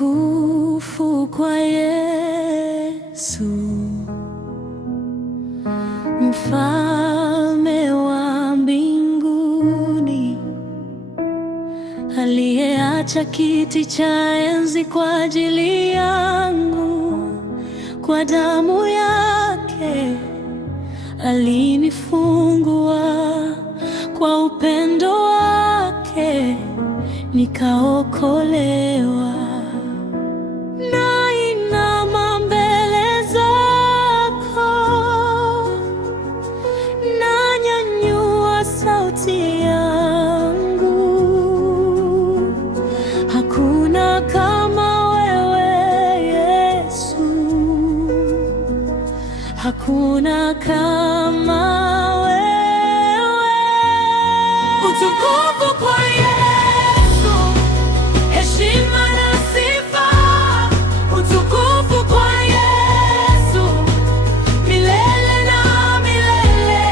Utukufu kwa Yesu, Mfalme wa mbinguni, aliyeacha kiti cha enzi kwa ajili yangu. Kwa damu yake alinifungua, kwa upendo wake nikaokolewa. Nainama mbele zako, nanyanyua sauti yangu. Hakuna kama wewe Yesu, hakuna kama wewe. Utukufu kwa Yesu, heshima na sifa. Utukufu kwa Yesu, milele na milele.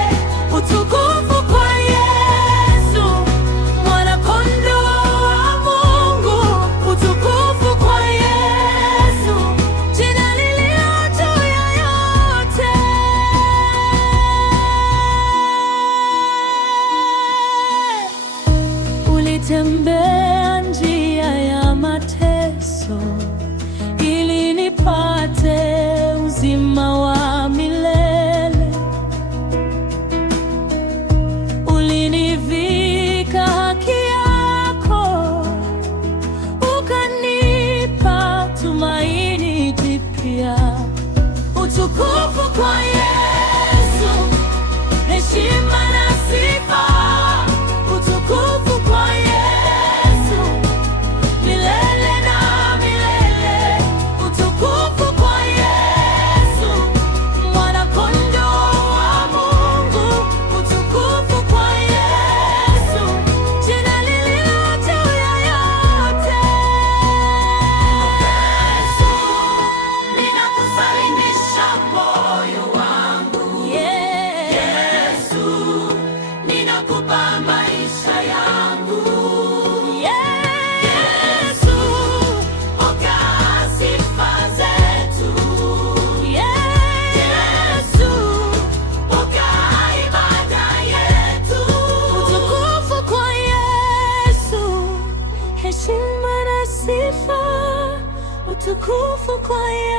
Utukufu kwa Yesu, mwana-kondoo wa Mungu. Utukufu kwa Yesu, jina lililo juu ya yote. Ulitembea njia ya mateso ili nipate uzima wa milele. Ulinivika haki yako, ukanipa tumaini jipya. Utukufu kwa Yesu, heshima na sifa. Utukufu kwa Yesu, milele na milele. Utukufu kwa Yesu, mwana-kondoo wa Mungu. Utukufu kwa Yesu, jina lililo juu ya yote. Yesu, ninakusalimisha moyo wangu. Yesu, ninakupa maisha yangu. Yesu, pokea sifa zetu. Yesu, pokea ibada yetu. Utukufu kwa Yesu, heshima na sifa. Utukufu kwa Yesu.